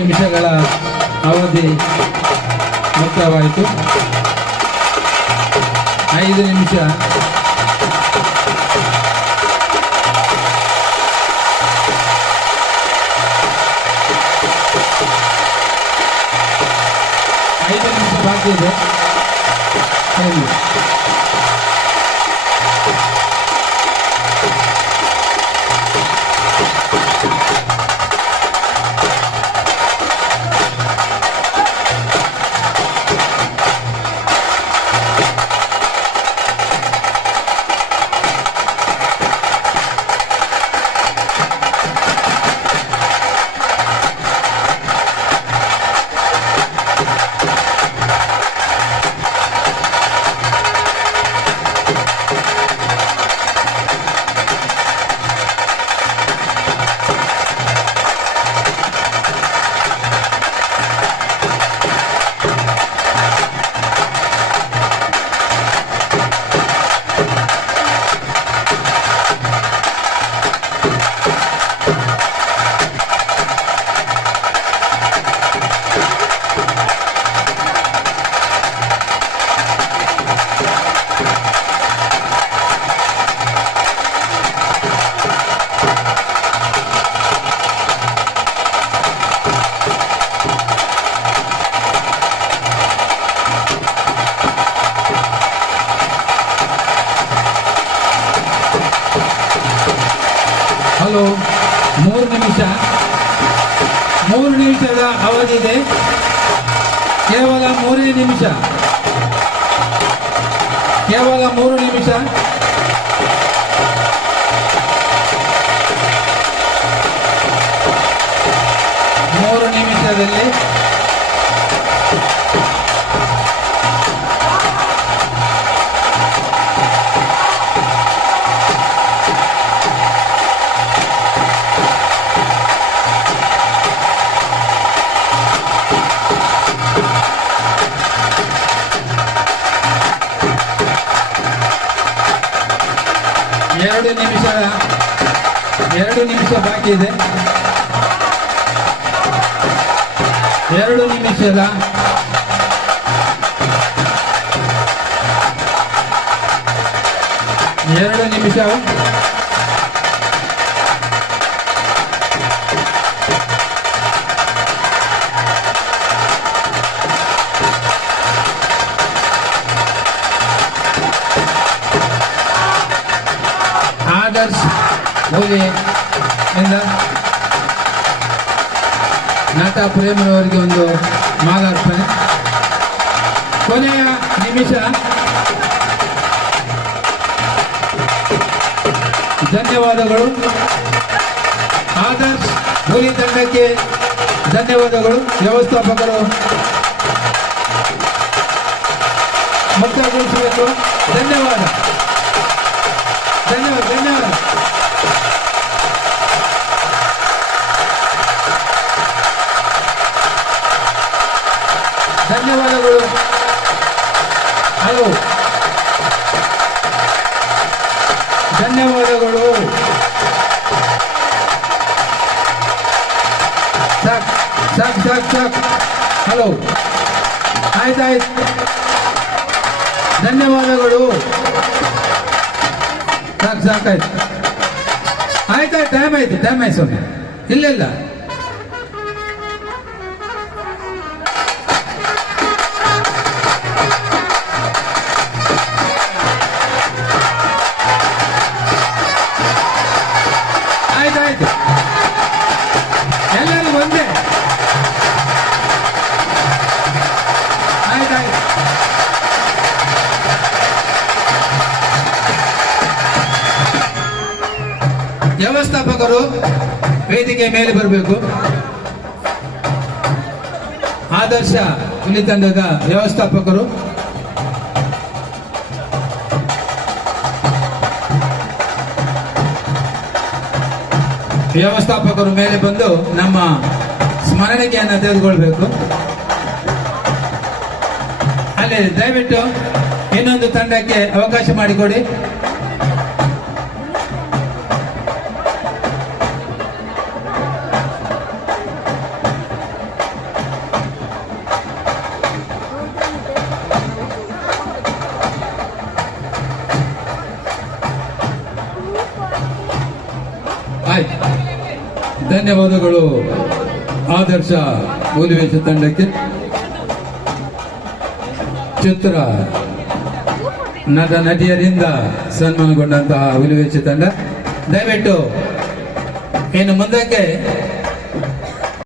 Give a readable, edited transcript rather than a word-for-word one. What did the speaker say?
ನಿಮಿಷಗಳ ಅವಧಿ ಮುಕ್ತವಾಯಿತು. 5 ನಿಮಿಷ. ಬಾಕಿ ಇದೆ. ಹಲೋ, 3 ನಿಮಿಷ. 3 ನಿಮಿಷದ ಅವಧಿ ಇದೆ. ಕೇವಲ 3 ನಿಮಿಷ. ಕೇವಲ 3 ನಿಮಿಷ. ಮೂರು ನಿಮಿಷದಲ್ಲಿ ಎರಡು ನಿಮಿಷ ಬಾಕಿ ಇದೆ. 2 ನಿಮಿಷದ ನಿಮಿಷ. ಆದರ್ಶ್ ಮೂಲೆಯಿಂದ ನಟ ಪ್ರೇಮರವರಿಗೆ ಒಂದು ಮಾಲಾರ್ಪಣೆ. ಕೊನೆಯ ನಿಮಿಷ. ಧನ್ಯವಾದಗಳು. ಆದರ್ಶ್ ಹುಲಿ ತಂಡಕ್ಕೆ ಧನ್ಯವಾದಗಳು. ವ್ಯವಸ್ಥಾಪಕರು ಮುಕ್ತಗೊಳಿಸಬೇಕು. ಧನ್ಯವಾದ. ಧನ್ಯವಾದ. ಧನ್ಯವಾದ. ಧನ್ಯವಾದಗಳು. ಹಲೋ, ಧನ್ಯವಾದಗಳು. ಸಾಕು ಸಾಕು ಸಾಕು ಸಾಕು. ಹಲೋ, ಆಯ್ತಾಯ್ತು. ಧನ್ಯವಾದಗಳು. ಸಾಕು ಸಾಕಾಯ್ತು. ಆಯ್ತಾಯ್ತು. ಟೈಮ್ ಆಯ್ತು. ಸ್ವಾಮಿ. ಇಲ್ಲ ಆಯ್ತಾಯ್ತು. ಎಲ್ಲರಿಗೂ ಒಂದೇ. ಆಯ್ತಾಯ್ತು. ವ್ಯವಸ್ಥಾಪಕರು ವೇದಿಕೆ ಮೇಲೆ ಬರಬೇಕು. ಆದರ್ಶ ಹುಲಿ ತಂಡದ ವ್ಯವಸ್ಥಾಪಕರು ಮೇಲೆ ಬಂದು ನಮ್ಮ ಸ್ಮರಣಿಕೆಯನ್ನು ತೆಗೆದುಕೊಳ್ಬೇಕು. ಅಲ್ಲಿ ದಯವಿಟ್ಟು ಇನ್ನೊಂದು ತಂಡಕ್ಕೆ ಅವಕಾಶ ಮಾಡಿಕೊಡಿ. ಆಯ್ತು, ಧನ್ಯವಾದಗಳು ಆದರ್ಶ ಹುಲಿವೇಷ ತಂಡಕ್ಕೆ. ಚಿತ್ರ ನಟ ನಟಿಯರಿಂದ ಸನ್ಮಾನಗೊಂಡಂತಹ ಹುಲಿವೇಷ ತಂಡ ದಯವಿಟ್ಟು ಇನ್ನು ಮುಂದಕ್ಕೆ